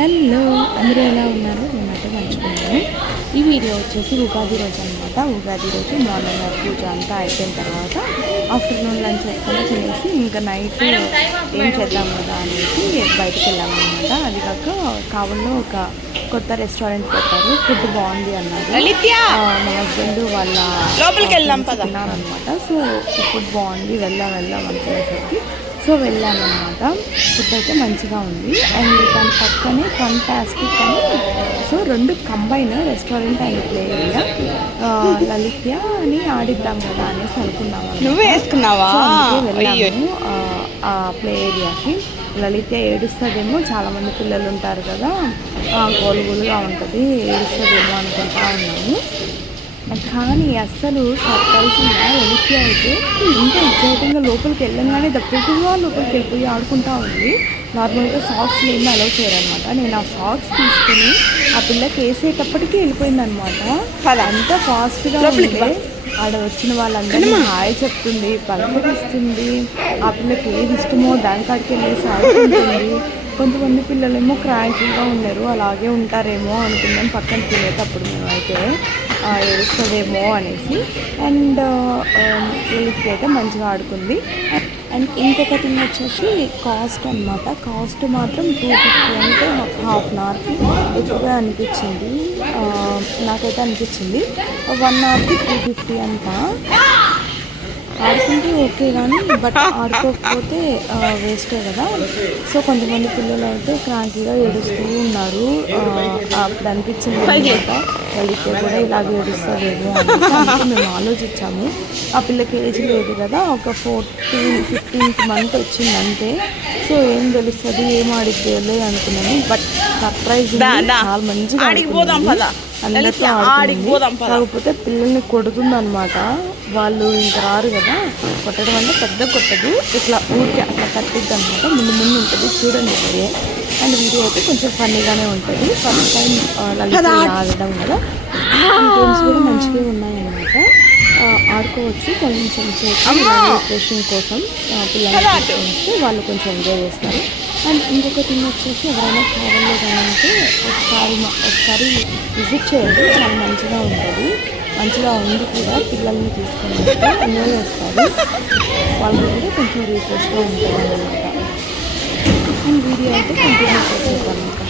Hello, అందరూ ఎలా ఉన్నారు? మేమైతే మంచుకున్నాము. ఈ వీడియో వచ్చేసి ఉగాది రోజు అనమాట. ఉగాది రోజు మార్నింగ్ పూజ అంతా అయిపోయిన తర్వాత ఆఫ్టర్నూన్ లంచ్ చేసుకొని తినేసి ఇంకా నైట్ ఏం చేద్దాం కదా అనేసి బయటకు వెళ్ళామన్నమాట. అది కాక కావల్లో ఒక కొత్త రెస్టారెంట్ పెట్టారు, ఫుడ్ బాగుంది అన్నారు. మా హస్బెండ్ వాళ్ళ లోపలికి తిన్నారనమాట. సో ఫుడ్ బాగుంది, వెళ్దాం అనుకునేసరికి సో వెళ్ళామన్నమాట. ఫుడ్ అయితే మంచిగా ఉంది. అండ్ దాని పక్కనే ఫంటాస్టిక్ అని సో రెండు combine restaurant and play area. Lalitya అని ఆడిద్దాం కదా అనేసి అనుకున్నాము. నువ్వే వేసుకున్నావా? వెళ్ళాము ఆ ప్లే ఏరియాకి. లలిత్య ఏడుస్తుందేమో, చాలామంది పిల్లలు ఉంటారు కదా, గోలుగులుగా ఉంటుంది, ఏడుస్తుందేమో అనుకుంటా ఉన్నాము. కానీ అస్సలు సర్ప్రైజింగ్గా లలిత్య అయితే ఇంత ఎగ్జైటింగ్గా లోపలికి వెళ్ళంగానే దప్పుగా లోపలికి వెళ్ళిపోయి ఆడుకుంటా ఉంది. నార్మల్గా సాక్స్ ఏమీ అలౌ చేయరనమాట. నేను ఆ సాక్స్ తీసుకుని ఆ పిల్లకి వేసేటప్పటికీ వెళ్ళిపోయిందనమాట. అంతా ఫాస్ట్గా ఉంటే ఆడ వచ్చిన వాళ్ళందరినీ హాయ్ చెప్తుంది, పలకరిస్తుంది. ఆ పిల్లకి ఏది ఇష్టమో దాని కాడికి వెళ్ళేసి ఆడుకుంటుంది. కొంతమంది పిల్లలేమో క్రాంకీగా ఉన్నారు, అలాగే ఉంటారేమో అనుకున్నాం పక్కన తినేటప్పుడు మేమైతే ఏడుస్తుందేమో అనేసి. అండ్ వీళ్ళకి అయితే మంచిగా ఆడుకుంది. అండ్ ఇంకొక థింగ్ వచ్చేసి కాస్ట్ అనమాట. కాస్ట్ మాత్రం 250 అంటే హాఫ్ అన్ అవర్కి ఎక్కువగా అనిపించింది. నాకైతే అనిపించింది 1 అవర్కి 350 అంట. ఆడుకుంటే ఓకే కానీ బట్ ఆడుకోకపోతే వేస్టే కదా. సో కొంతమంది పిల్లలు అయితే క్రాంకీగా ఏడుస్తూ ఉన్నారు. అప్పుడు అనిపించింది వాళ్ళకి కూడా ఇలాగే ఏడుస్తుందేమో అనేసి మేము ఆలోచించాము. ఆ పిల్లకి ఏజ్ లేదు కదా, ఒక 14-15 మంత్ వచ్చింది అంతే. సో ఏం తెలుస్తుంది, ఏం ఆడిద్దేలే అనుకున్నాను. బట్ సర్ప్రైజ్ చాలా మంచిగా అందరితో ఆడుతుంది. కాకపోతే పిల్లల్ని కొడుతుంది అనమాట. వాళ్ళు ఇంకా రారు కదా, కొట్టడం అంటే పెద్ద కొట్టదు, ఇట్లా ఊరికే అట్లా కట్టిద్ది అనమాట. ముందు ఉంటుంది, చూడండి వీడియో. అండ్ వీడియో అయితే కొంచెం ఫన్నీగానే ఉంటుంది. ఫస్ట్ టైం లలిత ఆడడం కదా. గేమ్స్ కూడా మంచిగా ఉన్నాయన్నమాట. ఆడుకోవచ్చు కొంచెం సేపు రిఫ్రెషింగ్ కోసం పిల్లలు తీసుకొస్తే వాళ్ళు కొంచెం ఎంజాయ్ చేస్తారు. అండ్ ఇంకొక థింగ్ వచ్చేసి ఎవరైనా ట్రావెల్లో కానీ ఒకసారి విజిట్ చేయండి, చాలా మంచిగా ఉంటుంది. మంచిగా ఉంది కూడా, పిల్లల్ని తీసుకొని ఎంజాయ్ చేస్తారు, వాళ్ళు కూడా కొంచెం రిఫ్రెష్గా ఉంటుంది అన్నమాట. అండ్ వీడియో అయితే కంటిన్యూ చేసేద్దాం. ఇంకా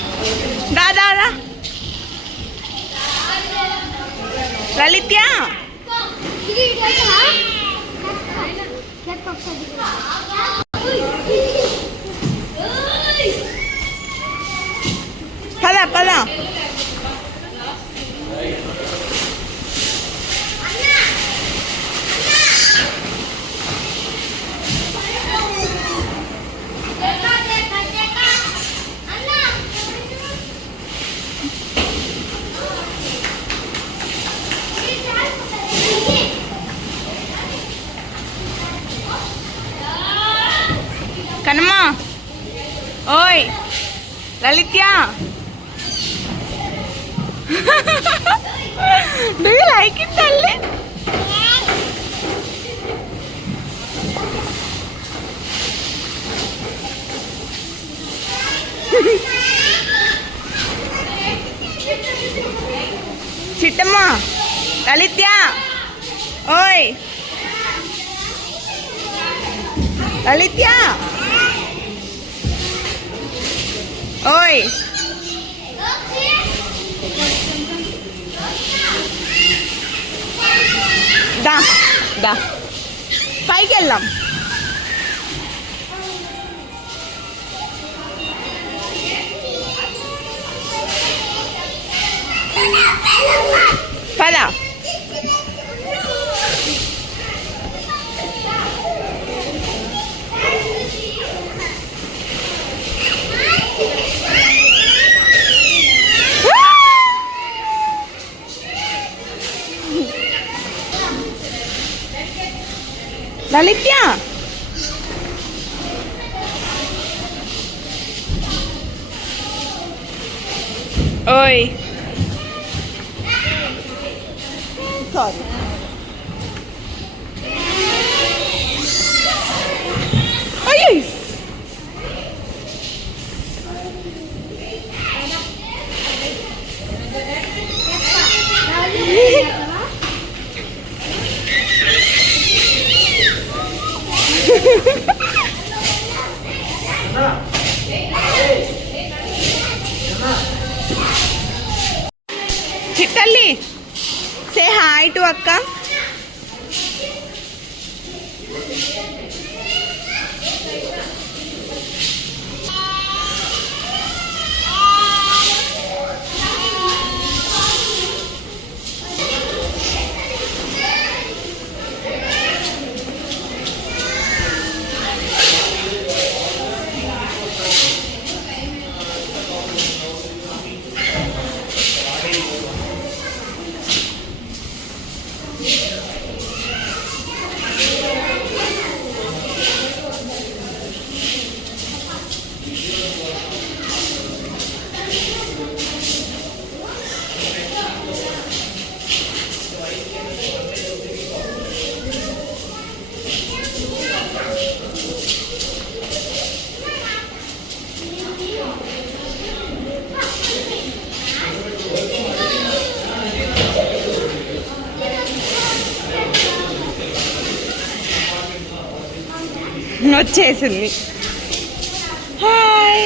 లలిత్య పద కనమ్మా. ఓయ్ లలిత్య, do you like it, తల్లి? చిట్టమ్మా, లలిత్య, ఓయ్ లలిత్య, ఓయ్ దా పైకి వెళ్దాం. పద లలిత్య, ఓయ్ sorry. Chittalli say hi to అక్క. వచ్చేసింది. హాయ్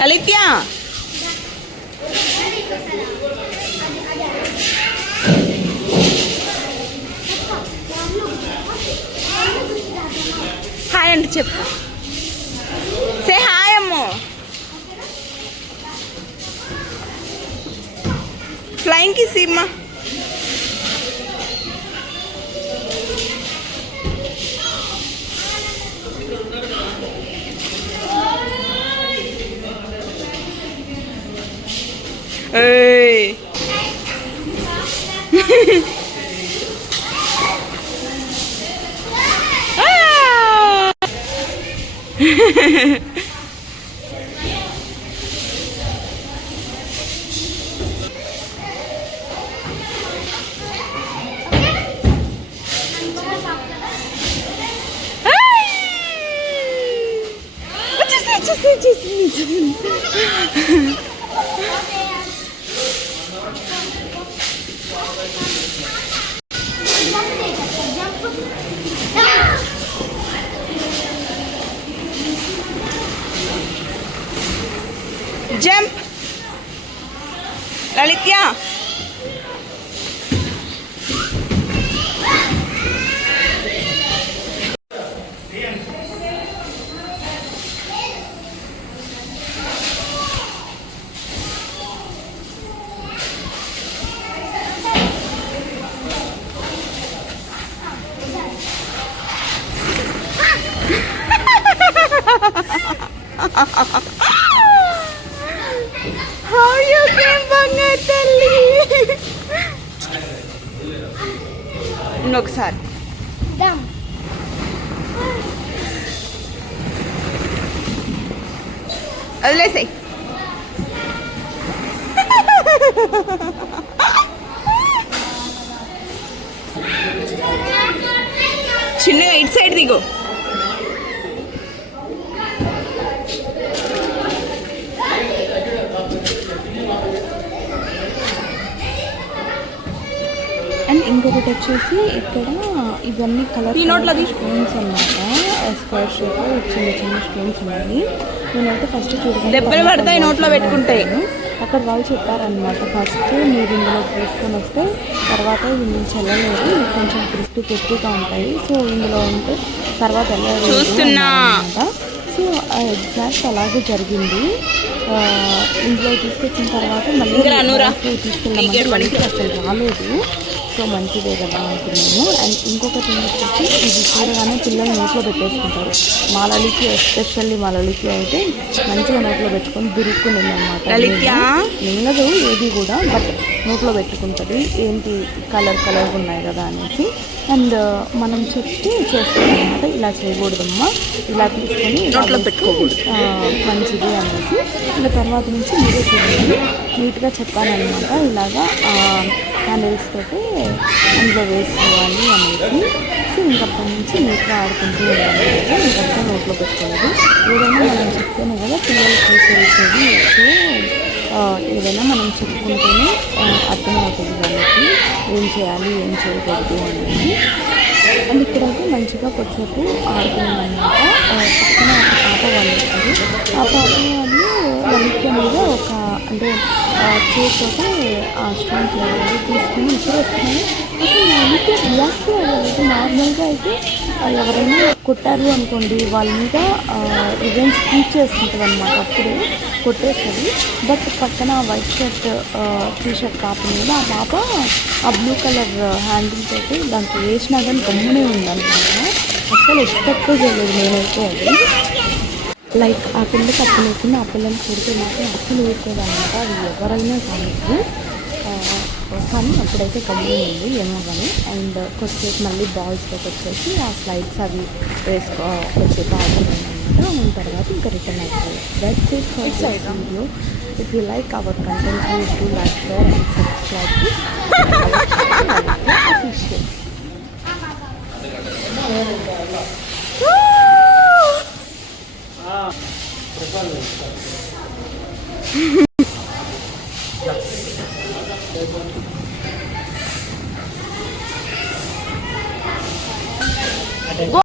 లలిత్య. హాయ్ అంటే చెప్పు. సే హాయ్ అమ్మో. ఫ్లయింగ్ కిస్ ఇమ్మా. Hey. Jump, Lalitya. How you came banget tali? Inokasari. Dam. Adilesai. చిన్నగా ఇటు సైడ్ దిగు. అండ్ ఇంకొకటి వచ్చేసి ఇక్కడ ఇవన్నీ కలర్ స్టోన్స్ అన్నమాట. స్క్వేర్ షేప్ చిన్న చిన్న స్టోన్స్ ఉన్నాయి. నేనైతే ఫస్ట్ దెబ్బలు పడతాయి నోట్లో పెట్టుకుంటే. అక్కడ వాళ్ళు చెప్పారనమాట, ఫస్ట్ మీరు ఇందులో తీసుకొని వస్తే తర్వాత ఇవి చల్లలేదు, ఇవి కొంచెం క్రిస్పీగా ఉంటాయి, సో ఇందులో ఉంటే తర్వాత వెళ్ళలేదు. సో ఎగ్జాక్ట్ అలాగే జరిగింది. ఇందులో తీసుకొచ్చిన తర్వాత మళ్ళీ తీసుకెళ్ళామంటే అసలు రాలేదు. సో మంచిదే కదా అనుకున్నాము. అండ్ ఇంకొకటి వచ్చేసి ఇది చూడగానే పిల్లలు నోట్లో పెట్టేసుకుంటారు. మా లలికి ఎస్పెషల్లీ మా లలికి అయితే మంచిగా నోట్లో పెట్టుకొని దురుక్కునింది అనమాట. మింగదు ఏది కూడా, బట్ నోట్లో పెట్టుకుంటుంది. ఏంటి కలర్గా ఉన్నాయి కదా అనేసి. అండ్ మనం చెప్తే చేస్తాం అనమాట, ఇలా చేయకూడదమ్మా, ఇలా తీసుకొని నోట్లో పెట్టుకోకూడదు, మంచిది అనేసి. ఇంకా తర్వాత నుంచి మీరే చూడండి, నీట్గా చెప్పాలన్నమాట. ఇలాగా హ్యాండిల్స్ తోటి అందులో వేసుకోవాలి అనేసి. సో ఇంకప్పటి నుంచి నీట్గా ఆడుకుంటూ ఉండాలి కదా, ఇంకప్పుడు నోట్లో పెట్టుకోలేదు. ఏదైనా మనం చెప్తేనే కదా పిల్లలకి తెలిసేది. సో ఏదైనా మనం చెప్పుకుంటేనే అర్థమవుతుంది వాళ్ళకి ఏం చేయాలి ఏం చేయకూడదు అనేసి. అండ్ ఇక్కడైతే మంచిగా కొద్దిసేపు ఆడుకున్నాం అనమాట. పక్కన ఒక పాప వాళ్ళు ఉంటారు. ఆ పాప వాళ్ళు లలిత మీద అంటే చేతితోటి ఆ స్టోన్స్ తీసుకుని విసిరేస్తున్నాను. అసలు అందుకే రియాక్ట్ అవ్వలేదు. నార్మల్గా అయితే ఎవరైనా కొట్టారు అనుకోండి వాళ్ళ మీద రివెంజ్ టీచ్ చేసుకుంటుంది అనమాట, అప్పుడే కొట్టేస్తుంది. బట్ పక్కన వైట్ షర్ట్ టీ షర్ట్ పాప మీద ఆ పాప ఆ బ్లూ కలర్ హ్యాండిల్ తోటి దానికి వేసినా కానీ గమ్మునే ఉందన్నమాట. అసలు ఎక్స్పెక్ట్ చేయలేదు నేనైతే అది. లైక్ ఆ పిల్లకి అప్పుడు లేకుండా ఆ పిల్లలు కొడితే మాత్రం అసలు ఊరుకోదు అనమాట. అది ఎవరైనా కావచ్చు. కానీ అప్పుడైతే కమ్మి ఉంది ఏమో కానీ. అండ్ కొద్దిసేపు మళ్ళీ బాల్స్లోకి వచ్చేసి ఆ స్లైడ్స్ అవి కొద్దిసేపు ఆడుతున్నాను అనమాట. దాని తర్వాత ఇంకా రిటర్న్ అయిపోయి that's it for this video. If you like our content please do like, share and subscribe to official.